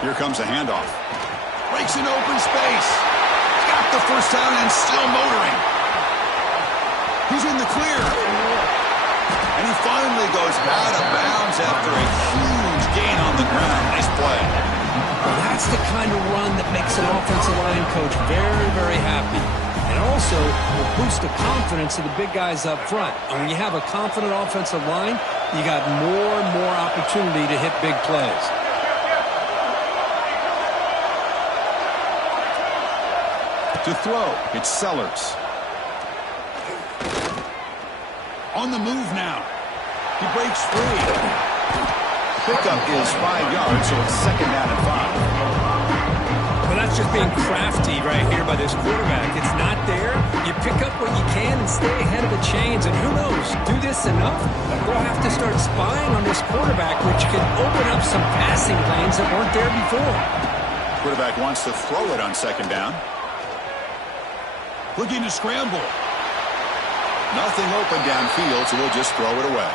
Here comes a handoff. Breaks an open space. Got the first down and still motoring. He's in the clear. And he finally goes out of bounds after a huge gain on the ground. Nice play. Well, that's the kind of run that makes an offensive line coach very, very happy. And also will boost the confidence of the big guys up front. And when you have a confident offensive line, you got more and more opportunity to hit big plays. To throw, it's Sellers. On the move now. He breaks free. Pickup is 5 yards, so it's second down and 5. Well, that's just being crafty right here by this quarterback. It's not there. You pick up what you can and stay ahead of the chains. And who knows, do this enough, they'll have to start spying on this quarterback, which could open up some passing lanes that weren't there before. Quarterback wants to throw it on second down. Looking to scramble. Nothing open downfield, so we'll just throw it away.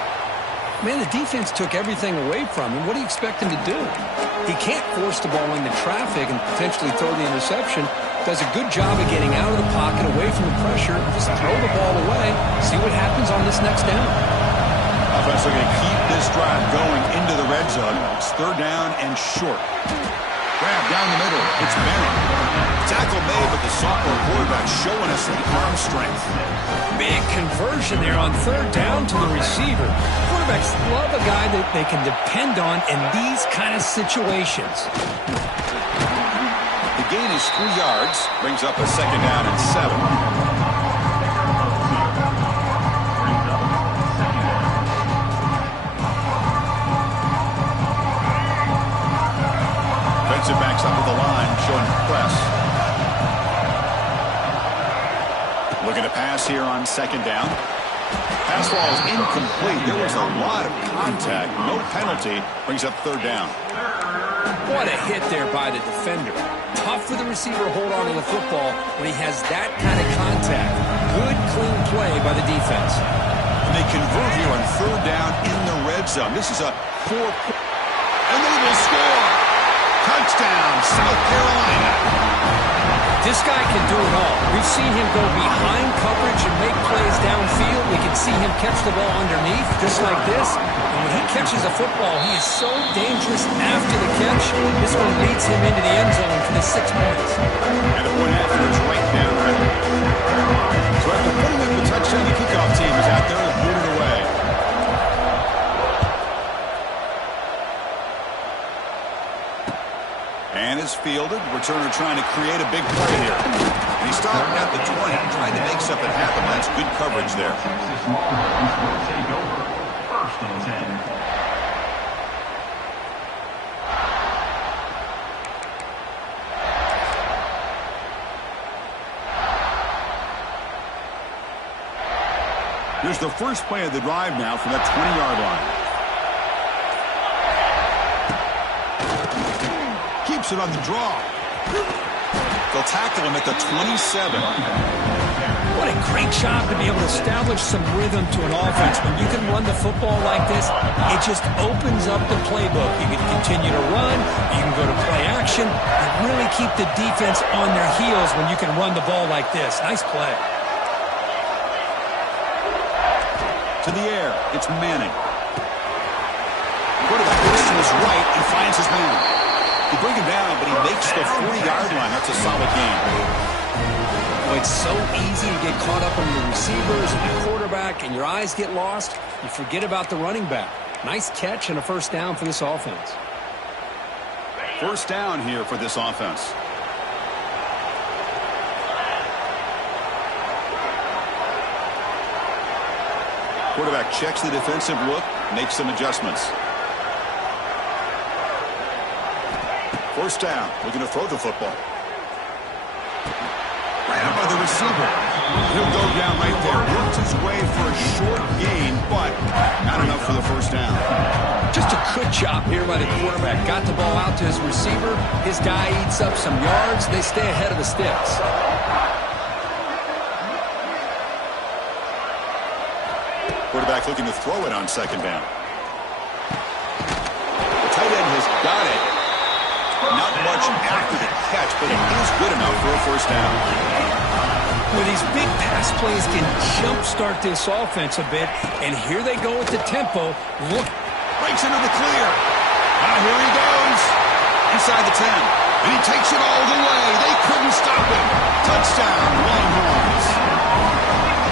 Man, the defense took everything away from him. What do you expect him to do? He can't force the ball into traffic and potentially throw the interception. Does a good job of getting out of the pocket, away from the pressure. Just throw the ball away. See what happens on this next down. Offense looking to keep this drive going into the red zone. It's third down and short. Grab down the middle. It's Bennett. Tackle made, but the sophomore quarterback showing us the arm strength. Big conversion there on third down to the receiver. Quarterbacks love a guy that they can depend on in these kind of situations. The gain is 3 yards. Brings up a second down and 7. Defensive backs up with the line, showing press. Looking to pass here on second down. Pass ball is incomplete. There was a lot of contact. No penalty. Brings up third down. What a hit there by the defender. Tough for the receiver to hold on to the football when he has that kind of contact. Good, clean play by the defense. And they convert here on third down in the red zone. This is a 4 and they will score. Touchdown, South Carolina. This guy can do it all. We've seen him go behind coverage and make plays downfield. We can see him catch the ball underneath, just like this. And when he catches a football, he is so dangerous after the catch. This one leads him into the end zone for the 6 points. And the point after is right down right. So after putting up the touchdown, the kickoff team is out there to boot it away. And is fielded. Returner trying to create a big play here. And he stopped at the 20, trying to make something happen. That's good coverage there. First and 10. Here's the first play of the drive now from that 20-yard line. Keeps it on the draw. They'll tackle him at the 27. What a great job to be able to establish some rhythm to an offense. When you can run the football like this, it just opens up the playbook. You can continue to run. You can go to play action. And really keep the defense on their heels when you can run the ball like this. Nice play. To the air, it's Manning. Quarterback looks to his right and finds his man. They bring him down, but he makes the 40-yard line. That's a solid game. Well, it's so easy to get caught up on the receivers and the quarterback, and your eyes get lost. You forget about the running back. Nice catch and a first down for this offense. First down here for this offense. Quarterback checks the defensive look, makes some adjustments. First down, looking to throw the football. Right up by the receiver. He'll go down right there. Worked his way for a short gain, but not enough for the first down. Just a good job here by the quarterback. Got the ball out to his receiver. His guy eats up some yards. They stay ahead of the sticks. Quarterback looking to throw it on second down. The tight end has got it. for a first down. Well, these big pass plays can jumpstart this offense a bit, and here they go with the tempo. Look. Breaks into the clear. Now here he goes. Inside the 10. And he takes it all the way. They couldn't stop him. Touchdown, Longhorns.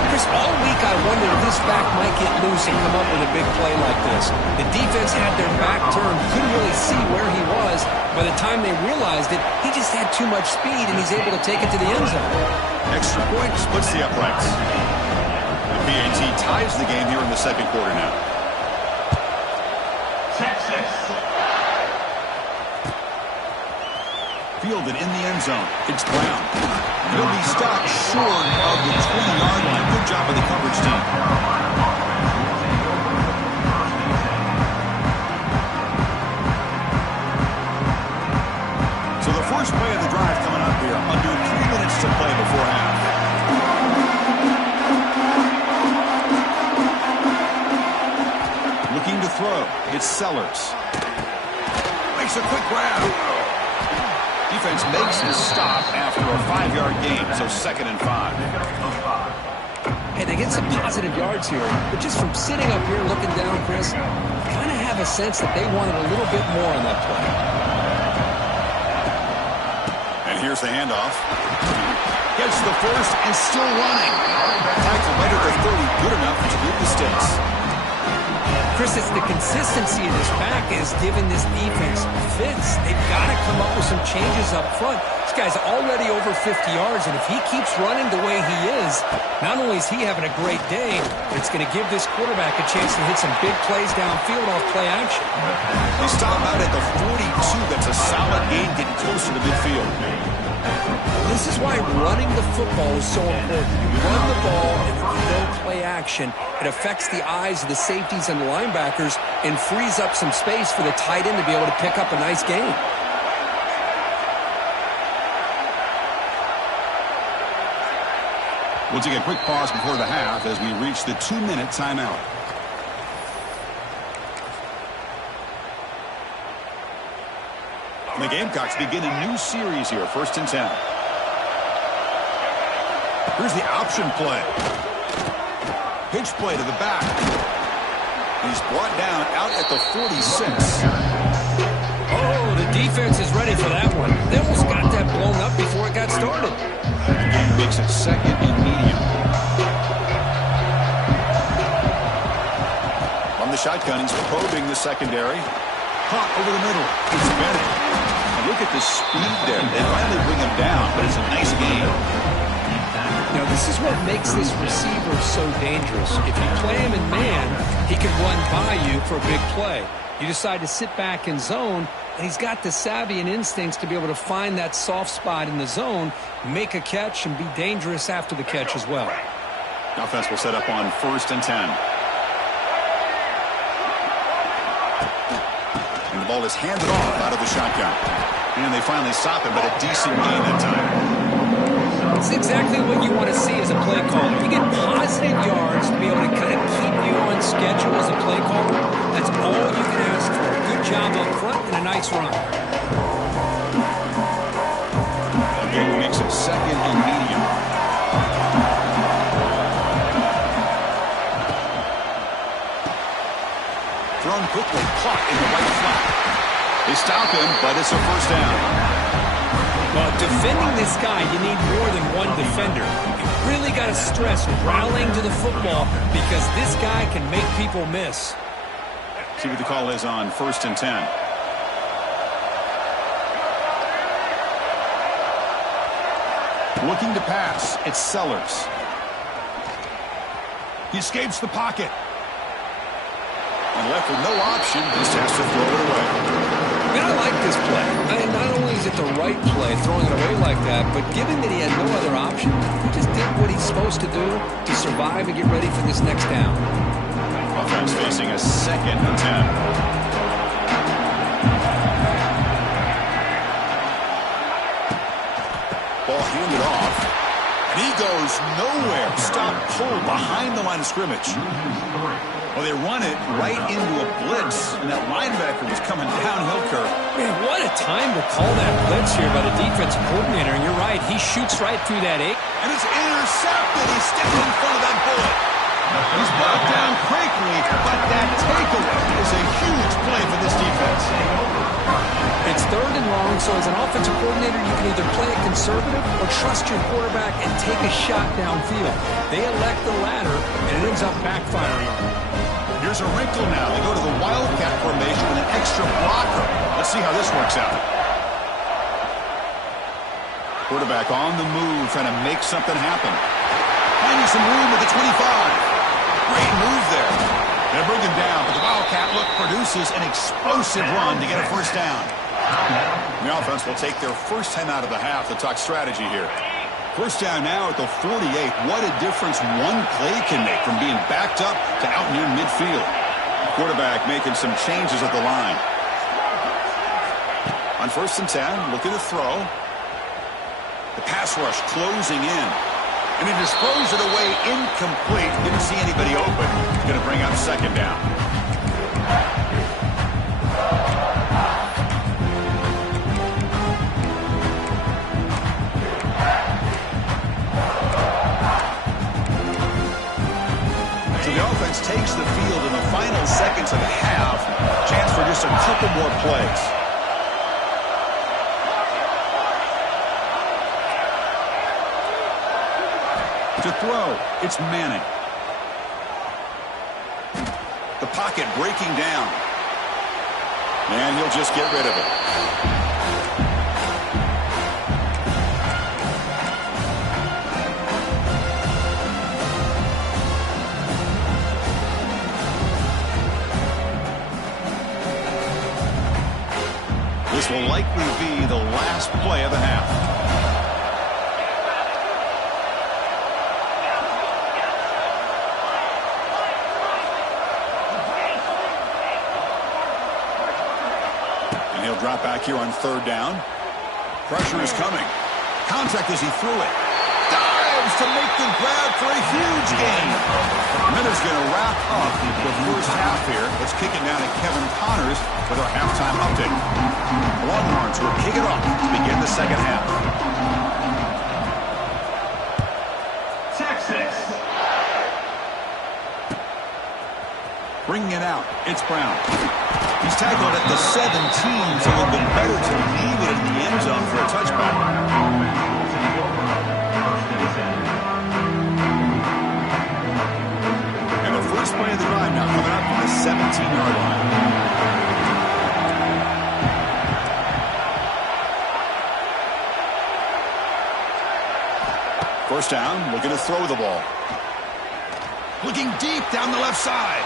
Chris, all week I wondered if this back might get loose and come up with a big play like this. The defense had their back turned, couldn't really see where he was. By the time they realized it, he just had too much speed, and he's able to take it to the end zone. Extra point splits the uprights. The PAT ties the game here in the second quarter now. Fielded in the end zone. It's Brown. He'll be stopped short of the 20-yard line. Good job of the coverage team. So the first play of the drive coming up here. Under 3 minutes to play before half. Looking to throw. It's Sellers. Makes a quick grab. Defense makes the stop after a 5-yard gain, so 2nd and 5. Hey, they get some positive yards here, but just from sitting up here looking down, Chris, kind of have a sense that they wanted a little bit more on that play. And here's the handoff. Gets the first and still running. Tackle right at the 30, good enough to leave the sticks. Chris, it's the consistency of this back is giving this defense fits. They've got to come up with some changes up front. This guy's already over 50 yards, and if he keeps running the way he is, not only is he having a great day, but it's going to give this quarterback a chance to hit some big plays downfield off play action. They stop out at the 42. That's a solid gain, getting closer to midfield. This is why running the football is so important. You run the ball, and if you don't play action, it affects the eyes of the safeties and the linebackers and frees up some space for the tight end to be able to pick up a nice gain. We'll take a quick pause before the half as we reach the 2-minute timeout. The Gamecocks begin a new series here, 1st and 10. Here's the option play. Pitch play to the back. He's brought down out at the 46. Oh, the defense is ready for that one. They almost got that blown up before it got started. Again, makes it 2nd and medium. From the shotgun, he's probing the secondary. Hot over the middle. It's Bennett. And look at the speed there. They finally bring him down, but it's a nice game. Now, this is what makes this receiver so dangerous. If you play him in man, he can run by you for a big play. You decide to sit back in zone, and he's got the savvy and instincts to be able to find that soft spot in the zone, make a catch, and be dangerous after the catch as well. Offense will set up on 1st and 10. And the ball is handed off out of the shotgun. And they finally stop him, but a decent gain that time. It's exactly what you want to see as a play caller. You get positive yards to be able to kind of keep you on schedule as a play caller. That's all you can ask for. Good job up front and a nice run. Again, makes it 2nd and medium. Thrown quickly, caught in the right flat. They stop him, but it's a first down. Well, defending this guy, you need more than one defender. You really got to stress rallying to the football because this guy can make people miss. See what the call is on 1st and 10. Looking to pass, it's Sellers. He escapes the pocket. And left with no option, just has to throw it away. I like this play. Not only is it the right play, throwing it away like that, but given that he had no other option, he just did what he's supposed to do to survive and get ready for this next down. Offense facing a 2nd and 10. Ball handed off. And he goes nowhere. Stop pulled behind the line of scrimmage. Well, they run it right into a blitz, and that linebacker was coming downhill curve. Man, what a time to call that blitz here by the defensive coordinator, and you're right, he shoots right through that eight. And it's intercepted. He's stepping in front of that bullet. He's brought down quickly, but that takeaway is a huge play for this defense. It's 3rd and long, so as an offensive coordinator, you can either play it conservative or trust your quarterback and take a shot downfield. They elect the latter, and it ends up backfiring on them. Here's a wrinkle now. They go to the Wildcat formation with an extra blocker. Let's see how this works out. Quarterback on the move, trying to make something happen. Finding some room at the 25. Great move there. They'll bring him down, but the Wildcat look produces an explosive run to get a first down. The offense will take their first time out of the half to talk strategy here. First down now at the 48. What a difference one play can make from being backed up to out near midfield. Quarterback making some changes at the line. On 1st and 10, looking to throw. The pass rush closing in. And he throws it away incomplete. Didn't see anybody open. Going to bring up 2nd down. So the offense takes the field in the final seconds of the half. Chance for just a couple more plays. To throw, it's Manning. The pocket breaking down. And he'll just get rid of it. This will likely be the last play of the half. He'll drop back here on 3rd down. Pressure is coming. Contact as he threw it. Dives to make the grab for a huge gain. Minutes going to wrap up the first half here. Let's kick it down to Kevin Connors with our halftime update. The Longhorns will kick it off to begin the second half. Texas. Bringing it out, it's Brown. He's tackled at the 17, so it would have been better to leave it in the end zone for a touchback. And the first play of the drive now coming up from the 17-yard line. First down, looking to throw the ball. Looking deep down the left side.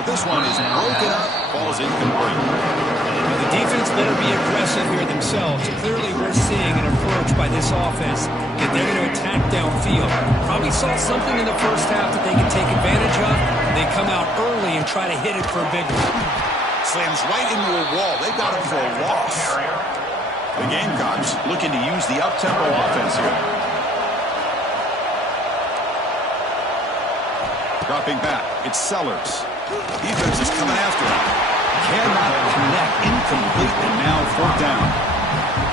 But this one is broken up, falls incomplete. The defense better be aggressive here themselves. Clearly we're seeing an approach by this offense that they're going to attack downfield. Probably saw something in the first half that they can take advantage of. They come out early and try to hit it for a big one. Slams right into a wall. They got him for a loss. The Gamecocks looking to use the up-tempo offense here. Dropping back, it's Sellers. Defense is coming after him. Cannot connect, incomplete, and now 4th down.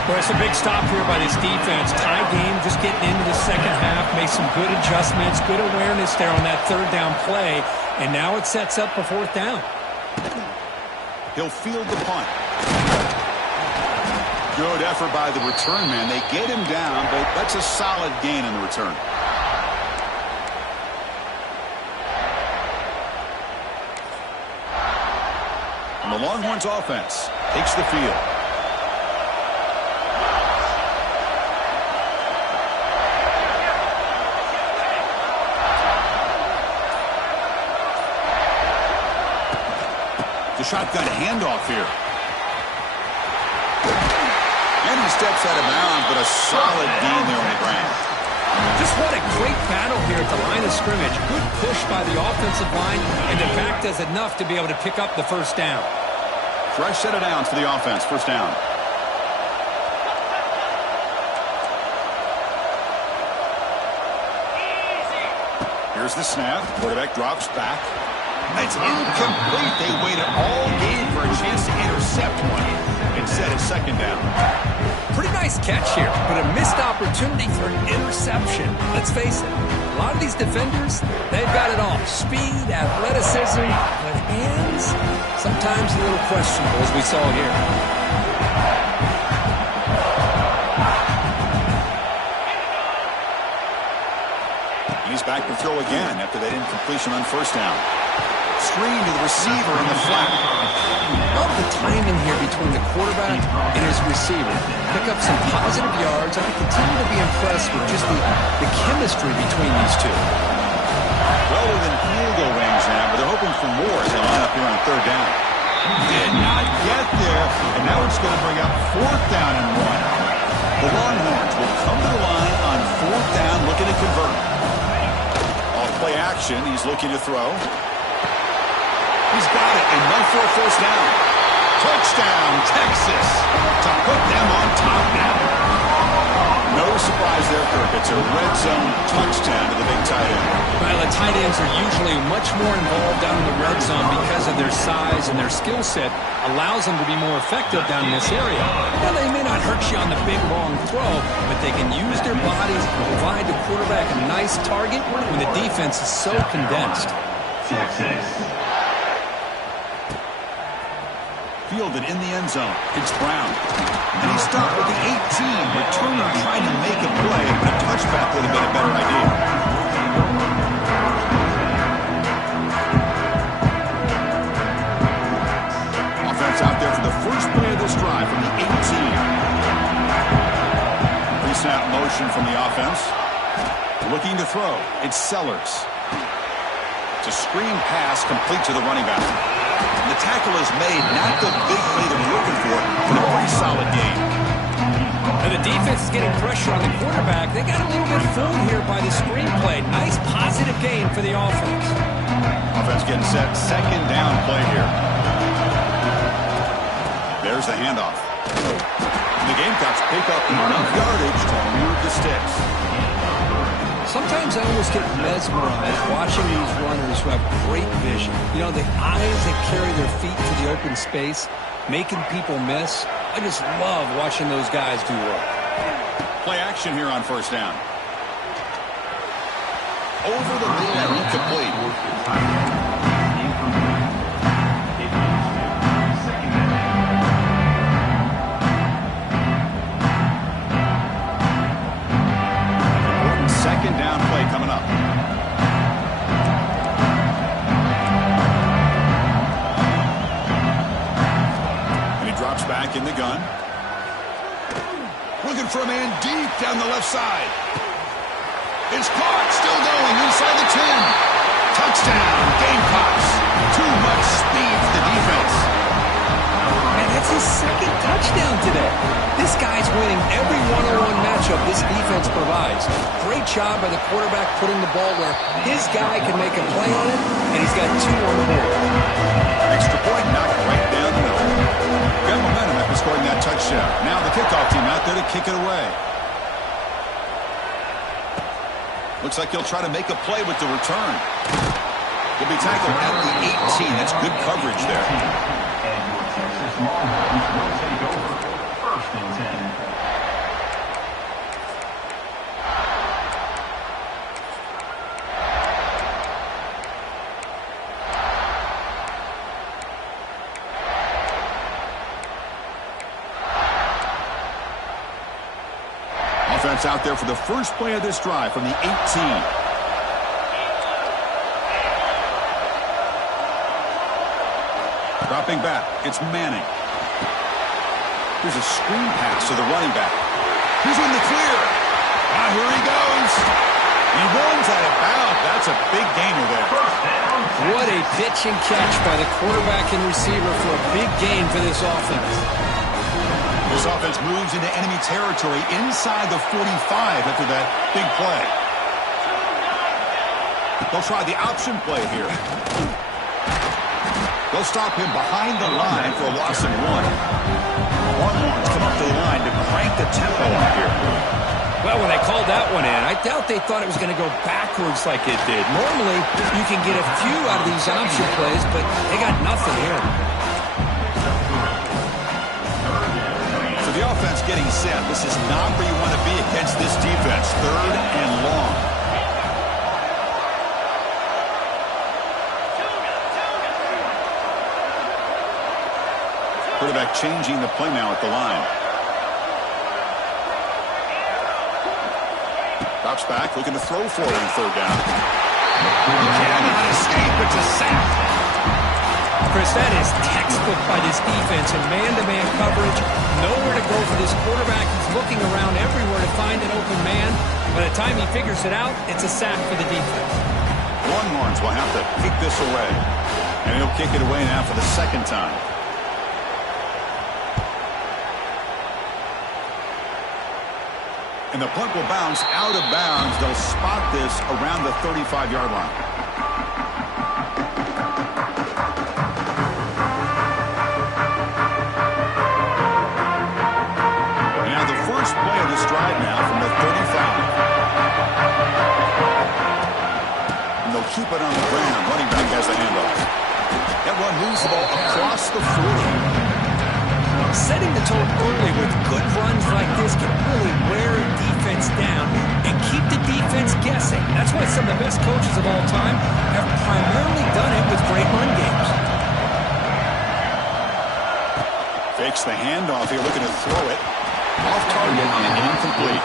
Well, it's a big stop here by this defense. Tie game, just getting into the second half, made some good adjustments, good awareness there on that 3rd down play, and now it sets up for 4th down. He'll field the punt. Good effort by the return man. They get him down, but that's a solid gain in the return. And the Longhorns offense takes the field. The shotgun handoff here. And he steps out of bounds, but a solid gain there on the ground. Just what a great battle here at the line of scrimmage. Good push by the offensive line, and the back does enough to be able to pick up the first down. Fresh set of downs for the offense. First down. Here's the snap. Quarterback drops back. It's incomplete. They waited all game for a chance to intercept one. second down. Pretty nice catch here, but a missed opportunity for an interception. Let's face it, a lot of these defenders, they've got it all. Speed, athleticism, but hands, sometimes a little questionable, as we saw here. He's back to throw again after that incompletion on first down. Screen to the receiver in the flat. Love the timing here between the quarterback and his receiver. Pick up some positive yards, and I continue to be impressed with just the chemistry between these two. Well within field goal range now, but they're hoping for more as they line up here on third down. Did not get there, and now it's going to bring up fourth down and 1. The Longhorns will come to the line on fourth down, looking to convert. Off play action, he's looking to throw. He's got it, and run for a first down. Touchdown, Texas, to put them on top now. No surprise there, Kirk. It's a red zone touchdown to the big tight end. Well, the tight ends are usually much more involved down in the red zone because of their size and their skill set allows them to be more effective down in this area. Now, they may not hurt you on the big, long throw, but they can use their bodies to provide the quarterback a nice target when the defense is so condensed. Texas. Fielded in the end zone. It's Brown. And he stopped with the 18. Returner trying to make a play, but a touchback would have been a better idea. Offense out there for the first play of this drive from the 18. Pre-snap motion from the offense. Looking to throw. It's Sellers. It's a screen pass complete to the running back. The tackle is made, not the big play that we're looking for, but a pretty solid game. And the defense is getting pressure on the quarterback. They got a little bit fooled here by the screenplay. Nice positive gain for the offense. Offense getting set, second down play here. There's the handoff. The Gamecocks pick up enough yardage to move the sticks. Sometimes I almost get mesmerized watching these runners who have great vision. You know, the eyes that carry their feet to the open space, making people miss. I just love watching those guys do work. Play action here on first down. Over the middle and incomplete. Second down play coming up. And he drops back in the gun. Looking for a man deep down the left side. It's caught, still going inside the 10. Touchdown, Gamecocks. Too much speed for the defense. And that's his second touchdown today. This guy's winning every one-on-one matchup this defense provides. Great job by the quarterback putting the ball where his guy can make a play on it, and he's got 2 on the board. Extra point knocked right down the middle. Got momentum after scoring that touchdown. Now the kickoff team out there to kick it away. Looks like he'll try to make a play with the return. He'll be tackled at the 18. That's good coverage there. Longhorns will take over. First and 10. Offense out there for the first play of this drive from the 18. Dropping back, it's Manning. Here's a screen pass to the running back. He's in the clear. Now here he goes. He runs out of bounds. That's a big gainer there. What a pitch and catch by the quarterback and receiver for a big gain for this offense. This offense moves into enemy territory inside the 45 after that big play. They'll try the option play here. They'll stop him behind the line for a loss of 1. Longhorns come up to the line to crank the tempo up here. Well, when they called that one in, I doubt they thought it was going to go backwards like it did. Normally, you can get a few out of these option plays, but they got nothing here. getting set. This is not where you want to be against this defense. 3rd and long. Quarterback changing the play now at the line. Drops back, looking to throw for it on 3rd down. He cannot escape. It's a sack. Chris, that is textbook by this defense in man-to-man coverage. Nowhere to go for this quarterback. He's looking around everywhere to find an open man. By the time he figures it out, it's a sack for the defense. Longhorns will have to kick this away. And he'll kick it away now for the 2nd time. And the punt will bounce out of bounds. They'll spot this around the 35-yard line. And now the first play of this drive now from the 35. And they'll keep it on the ground. Running back has the handoff. That run moves the ball across the 40. Setting the tone early with good runs like this can really wear a defense down and keep the defense guessing. That's why some of the best coaches of all time have primarily done it with great run games. Fakes the handoff here, looking to throw it. Off target and incomplete.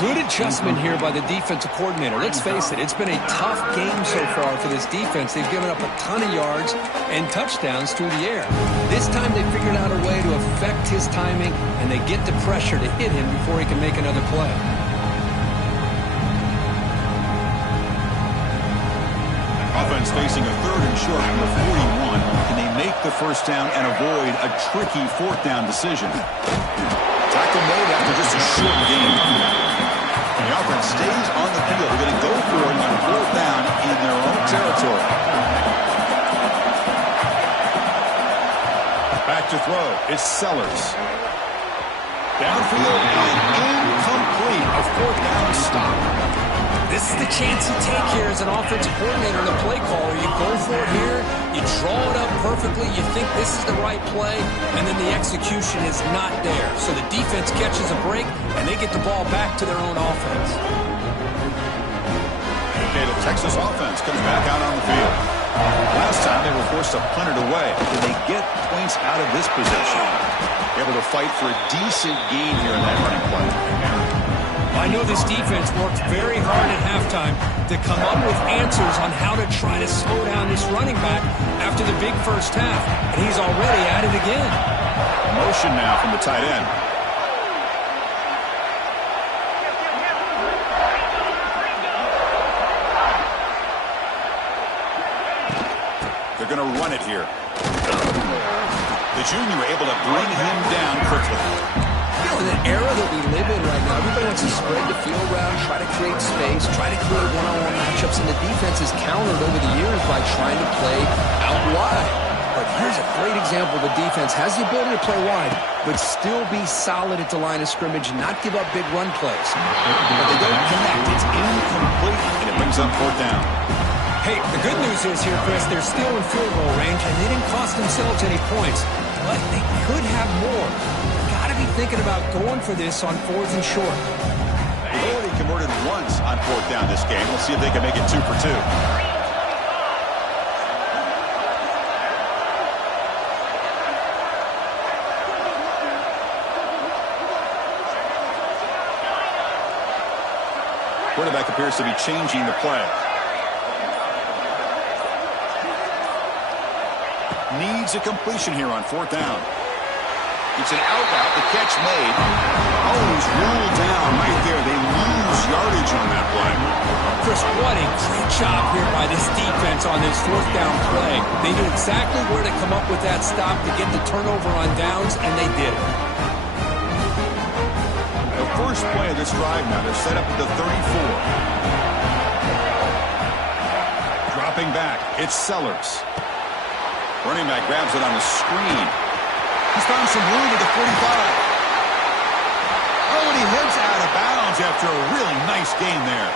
Good adjustment here by the defensive coordinator. Let's face it, it's been a tough game so far for this defense. They've given up a ton of yards and touchdowns through the air. This time they figured out a way to affect his timing, and they get the pressure to hit him before he can make another play. Offense facing a 3rd and short from the 41. Can they make the first down and avoid a tricky 4th down decision? Tackle made after just a short game. And the offense stays on the field. They're going to go for it on 4th down in their own territory. Back to throw. It's Sellers. Downfield and incomplete. A 4th down stop. This is the chance you take here as an offensive coordinator and a play caller. You go for it here, you draw it up perfectly, you think this is the right play, and then the execution is not there. So the defense catches a break, and they get the ball back to their own offense. Okay, the Texas offense comes back out on the field. Last time they were forced to punt it away. Did they get points out of this possession? Able to fight for a decent gain here in that running play. I know this defense worked very hard at halftime to come up with answers on how to try to slow down this running back after the big first half, and he's already at it again. Motion now from the tight end. They're going to run it here. The junior able to bring him down quickly. In the era that we live in right now, everybody wants to spread the field around, try to create space, try to create one-on-one matchups, and the defense has countered over the years by trying to play out wide. But here's a great example. The defense has the ability to play wide, but still be solid at the line of scrimmage and not give up big run plays. But they don't connect. It's incomplete, and it brings up 4th down. Hey, the good news is here, Chris, they're still in field goal range, and they didn't cost themselves any points, but they could have more. Be thinking about going for this on 4th and short. They've already converted once on 4th down this game. We'll see if they can make it 2 for 2. Quarterback appears to be changing the play. Needs a completion here on 4th down. It's an out route, the catch made. Oh, he's ruled down right there. They lose yardage on that play. Chris, what a great job here by this defense on this 4th down play. They knew exactly where to come up with that stop to get the turnover on downs, and they did it. The first play of this drive now, they're set up at the 34. Dropping back, it's Sellers. Running back grabs it on the screen. He's found some room at the 45. Oh, and he heads out of bounds after a really nice game there.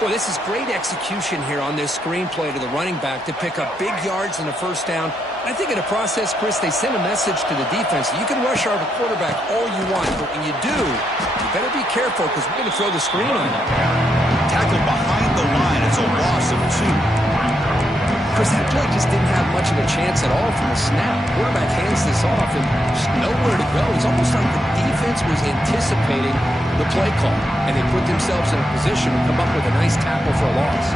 Boy, this is great execution here on this screen play to the running back to pick up big yards in the first down I think in the process, Chris, they send a message to the defense. You can rush our quarterback all you want, but when you do, you better be careful because we're going to throw the screen on you. Tackled behind the line. It's a loss of 2. Chris, that play just didn't have much of a chance at all from the snap. Quarterback hands this off and just nowhere to go. It's almost like the defense was anticipating the play call, and they put themselves in a position to come up with a nice tackle for a loss.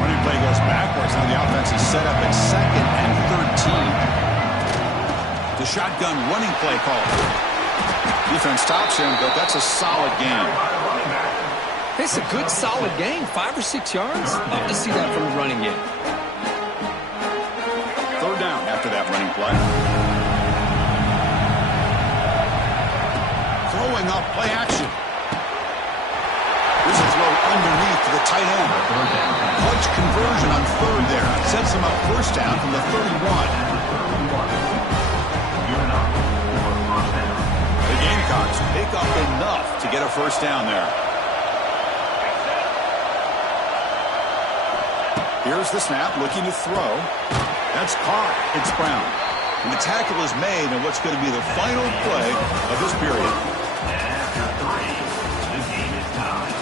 Running play goes backwards. Now the offense is set up at 2nd and 13. The shotgun running play call. Defense stops him, but that's a solid game. It's a good, solid game. 5 or 6 yards. Love to see that from the running game. 3rd down after that running play. Throwing off play action. Here's a throw underneath to the tight end. Clutch conversion on 3rd there. Sets him up 1st down from the 31. The Gamecocks pick up enough to get a 1st down there. Here's the snap, looking to throw. That's caught. It's Brown. And the tackle is made on what's going to be the final play of this period. After 3, the game is tied.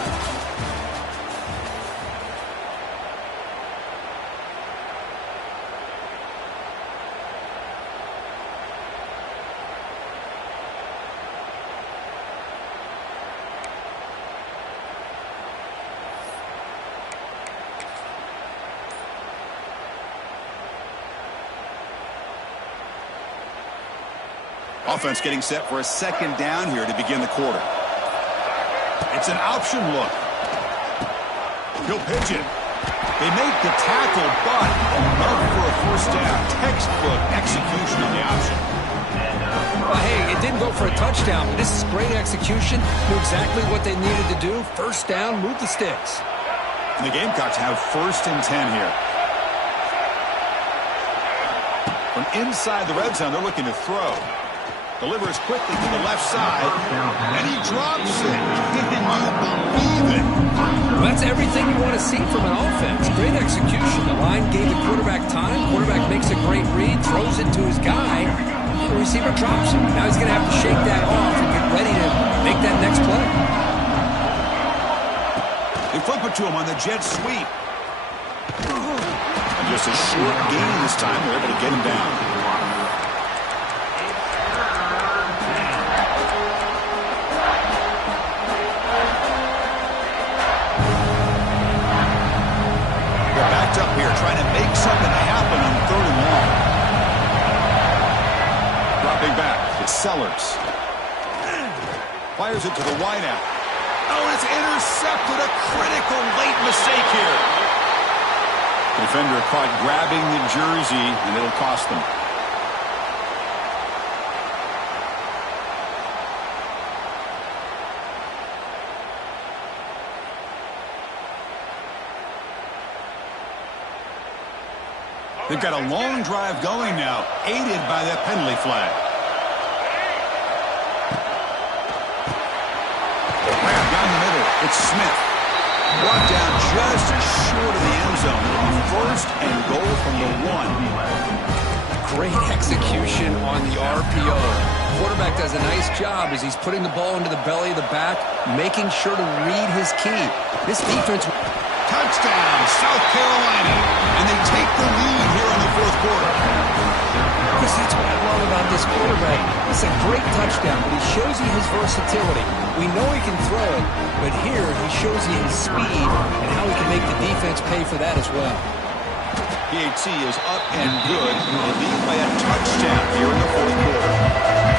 Offense getting set for a 2nd down here to begin the quarter. It's an option look. He'll pitch it. They make the tackle, but enough for a 1st down. Textbook execution on the option. Well, hey, it didn't go for a touchdown, but this is great execution. Knew exactly what they needed to do. 1st down, move the sticks. And the Gamecocks have 1st and 10 here. From inside the red zone, they're looking to throw. Delivers quickly to the left side, and he drops it. Can you believe it? Well, that's everything you want to see from an offense. Great execution. The line gave the quarterback time. Quarterback makes a great read, throws it to his guy. The receiver drops him. Now he's going to have to shake that off and get ready to make that next play. They flip it to him on the jet sweep. And just a short gain this time. They're able to get him down. Up here trying to make something happen on 3rd and long. Dropping back, it's Sellers. Fires it to the wideout. Oh, it's intercepted. A critical late mistake here. Defender caught grabbing the jersey, and it'll cost them. They've got a long drive going now, aided by that penalty flag. Grab down the middle. It's Smith. Brought down just short of the end zone. 1st and goal from the 1. Great execution on the RPO. Quarterback does a nice job as he's putting the ball into the belly of the back, making sure to read his key. This defense... Touchdown, South Carolina. And they take the lead here in the 4th quarter. Chris, that's what I love about this quarterback. It's a great touchdown, but he shows you his versatility. We know he can throw it, but here he shows you his speed and how he can make the defense pay for that as well. PAT is up and good. They lead by a touchdown here in the 4th quarter.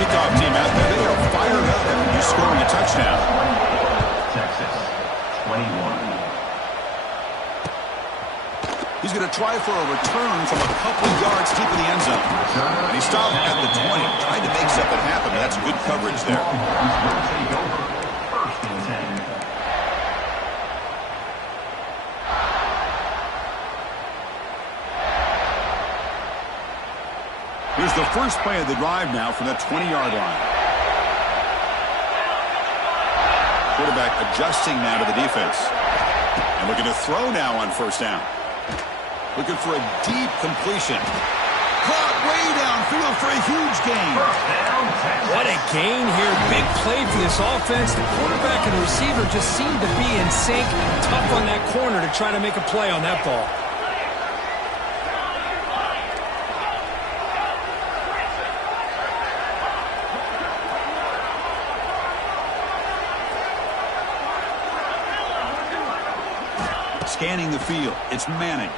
Kickoff team out there. They are fired up after just scoring a touchdown. Texas, 21. He's going to try for a return from a couple yards deep in the end zone. And he stopped at the 20, trying to make something happen. That's good coverage there. Take over. 1st and 10. Here's the first play of the drive now from the 20-yard line. Quarterback adjusting now to the defense. And looking to throw now on 1st down. Looking for a deep completion. caught way downfield for a huge gain. What a gain here. Big play for this offense. The quarterback and receiver just seem to be in sync. Tough on that corner to try to make a play on that ball. Scanning the field. It's Manning.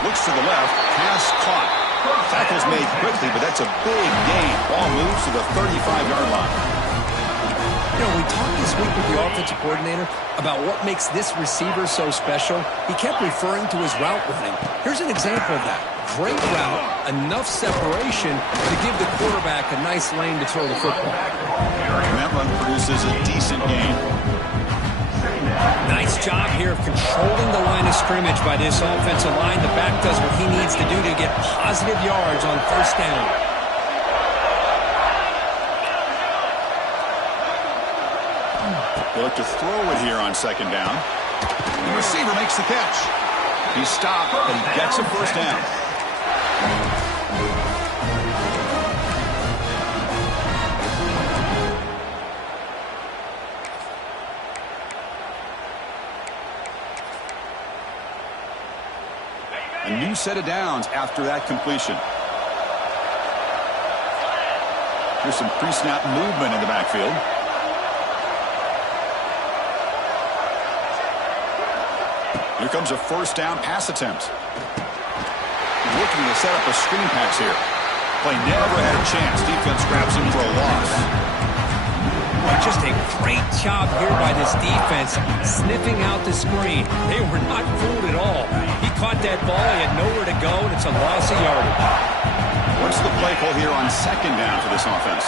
Looks to the left. Pass caught. Tackle's made quickly, but that's a big gain. Ball moves to the 35-yard line. You know, we talked this week with the offensive coordinator about what makes this receiver so special. He kept referring to his route running. Here's an example of that. Great route, enough separation to give the quarterback a nice lane to throw the football. And that run produces a decent gain. Nice job here of controlling the line of scrimmage by this offensive line. The back does what he needs to do to get positive yards on first down. They look to throw it here on second down. The receiver makes the catch. He's stopped, but he gets a first down. A new set of downs after that completion. Here's some pre-snap movement in the backfield. Here comes a first down pass attempt. Looking to set up a screen pass here. Play never had a chance. Defense grabs him for a loss. Boy, just a great job here by this defense, sniffing out the screen. They were not fooled at all. He caught that ball, he had nowhere to go, and it's a loss of yardage. What's the play call here on second down for this offense?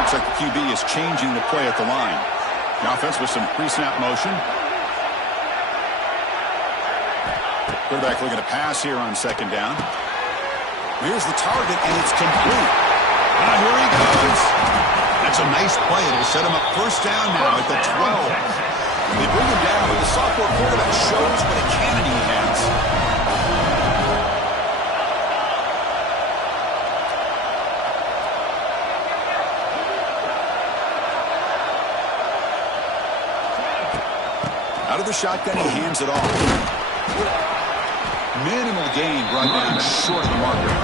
Looks like the QB is changing the play at the line. The offense with some pre-snap motion. Quarterback looking to pass here on second down. Here's the target, and it's complete. And here he goes. That's a nice play. It'll set him up first down now at the 12. They bring him down, but the sophomore quarterback shows what a cannon he has. Out of the shotgun, he hands it off. Minimal gain brought down short of the marker.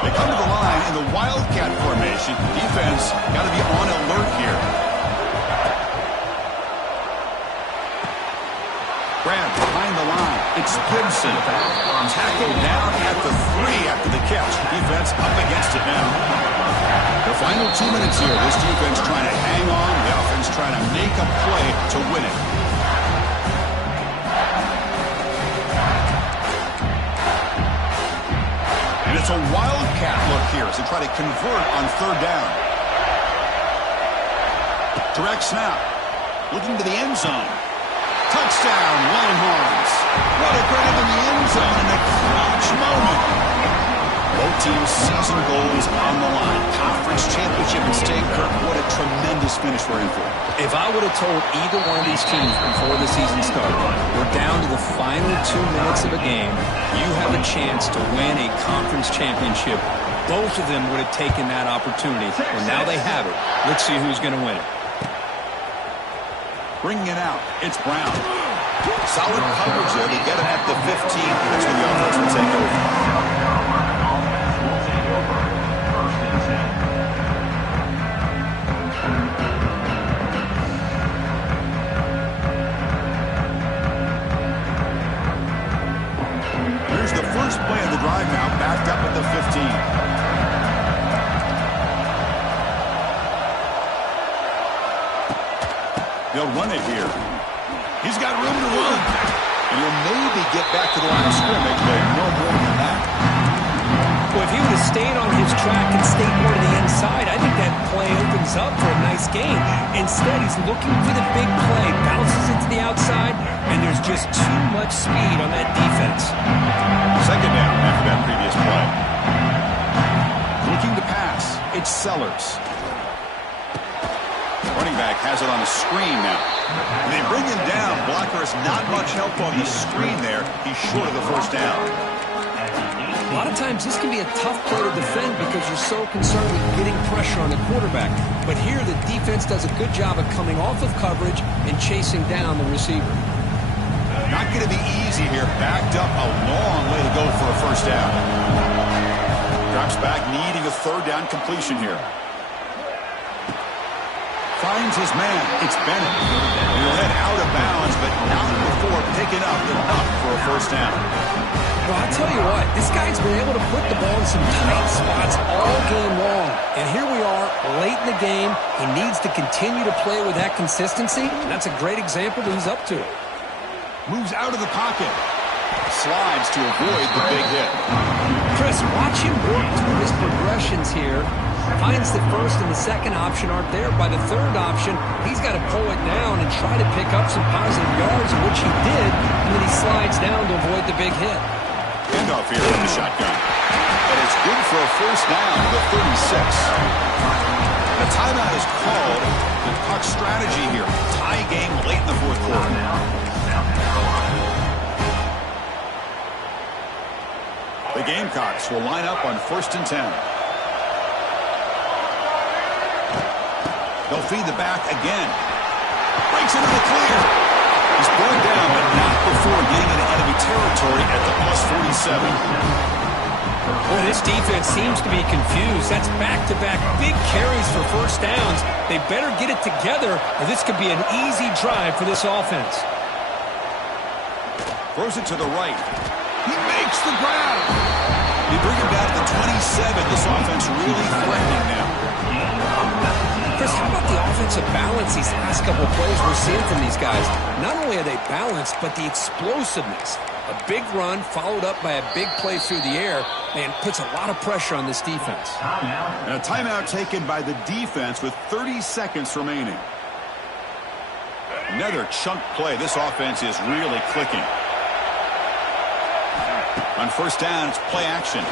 They come to the line in the Wildcat formation. Defense got to be on alert here. Grab behind the line. It's Gibson. Tackled down at the 3 after the catch. Defense up against it now. The final 2 minutes here. This defense trying to hang on. The offense trying to make a play to win it. And it's a Wildcat look here as they try to convert on third down. Direct snap. Looking to the end zone. Touchdown, Longhorns. What a grab in the end zone in a clutch moment. Both teams' season goals on the line. Conference championship at stake. Kirk, what a tremendous finish we're in for. If I would have told either one of these teams before the season started, we're down to the final 2 minutes of a game, you have a chance to win a conference championship, both of them would have taken that opportunity. Well, now they have it. Let's see who's going to win it. Bringing it out, it's Brown. Solid coverage there to get him at the 15. That's when the offense will take over. Here's the first play of the drive now, backed up at the 15. They'll run it here. He's got room to run. And he'll maybe get back to the line of scrimmage, but no more than that. Well, if he would have stayed on his track and stayed more to the inside, I think that play opens up for a nice gain. Instead, he's looking for the big play, bounces it to the outside, and there's just too much speed on that defense. Second down after that previous play. Looking to pass. It's Sellers. Running back has it on a screen now. They bring him down. Blocker has not much help on the screen there. He's short of the first down. A lot of times this can be a tough play to defend because you're so concerned with getting pressure on the quarterback. But here the defense does a good job of coming off of coverage and chasing down the receiver. Not going to be easy here. Backed up a long way to go for a first down. Drops back, needing a third down completion here. Finds his man. It's Bennett. He'll head out of bounds, but not before picking up enough for a first down. Well, I'll tell you what, this guy's been able to put the ball in some tight spots all game long. And here we are, late in the game. He needs to continue to play with that consistency. And that's a great example that he's up to. Moves out of the pocket. Slides to avoid the big hit. Chris, watch him work through his progressions here. Finds the first and the second option aren't there. By the third option, he's got to pull it down and try to pick up some positive yards, which he did, and then he slides down to avoid the big hit. Handoff here with the shotgun. And it's good for a first down to the 36. The timeout is called. The puck strategy here. Tie game late in the fourth quarter. The Gamecocks will line up on 1st and 10. They'll feed the back again. Breaks into the clear. He's brought down, but not before getting into enemy territory at the +47. Well, this defense seems to be confused. That's back-to-back big carries for first downs. They better get it together, or this could be an easy drive for this offense. Throws it to the right. He makes the grab. They bring him down to the 27. This offense really threatening now. Chris, how about the offensive balance these last couple of plays we're seeing from these guys? Not only are they balanced, but the explosiveness. A big run followed up by a big play through the air, and puts a lot of pressure on this defense. And a timeout taken by the defense with 30 seconds remaining. Another chunk play. This offense is really clicking. On first down, it's play action.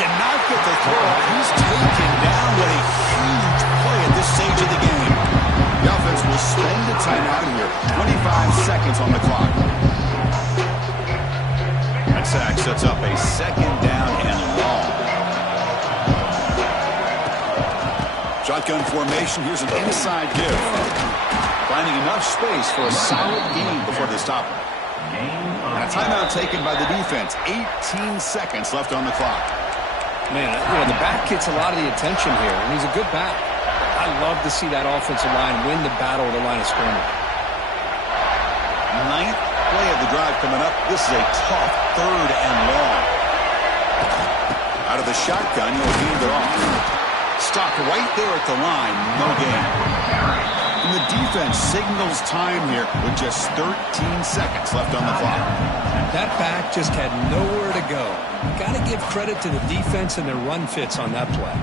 Cannot get the throw. He's taken down with a huge play at this stage of the game. The offense will spend a timeout here. 25 seconds on the clock. That sack sets up a second down and long. Shotgun formation. Here's an inside give. Finding enough space for a solid gain before they stop him. And a timeout taken by the defense. 18 seconds left on the clock. Man, the back gets a lot of the attention here, and he's a good back. I love to see that offensive line win the battle at the line of scrimmage. 9th play of the drive coming up. This is a tough third and long. Out of the shotgun, he'll hand it off. Stopped right there at the line. No gain. And the defense signals time here with just 13 seconds left on the clock. That back just had nowhere to go. Got to give credit to the defense and their run fits on that play.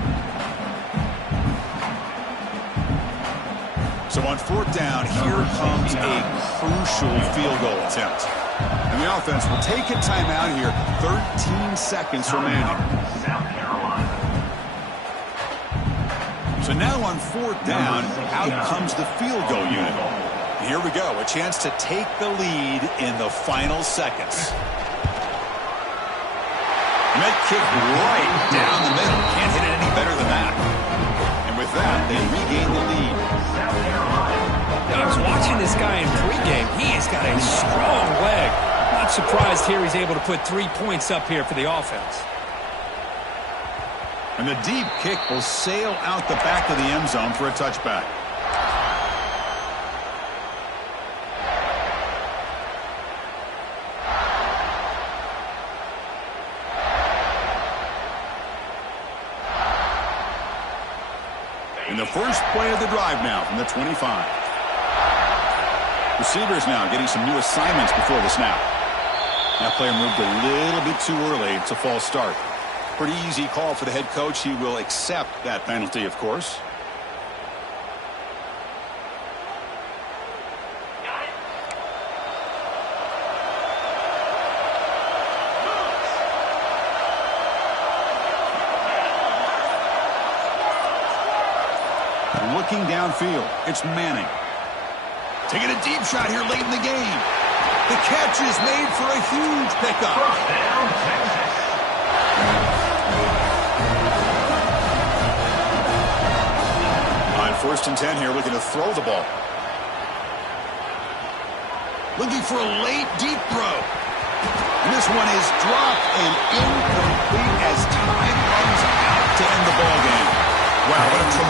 So on 4th down, here comes a crucial field goal attempt. And the offense will take a timeout here. 13 seconds remaining. So now on 4th down, out comes the field goal unit. Here we go, a chance to take the lead in the final seconds. Met kick right down the middle. Can't hit it any better than that. And with that, they regain the lead. Now, I was watching this guy in pregame. He has got a strong leg. Not surprised here he's able to put 3 points up here for the offense. And the deep kick will sail out the back of the end zone for a touchback. In the first play of the drive now from the 25. Receivers now getting some new assignments before the snap. That player moved a little bit too early. It's a false start. Pretty easy call for the head coach. He will accept that penalty, of course. Looking downfield, it's Manning. Taking a deep shot here late in the game. The catch is made for a huge pickup. First down, Texas. On 1st and 10 here, looking to throw the ball. Looking for a late, deep throw. And this one is dropped and incomplete as time runs out to end the ball game. Wow, what a tremendous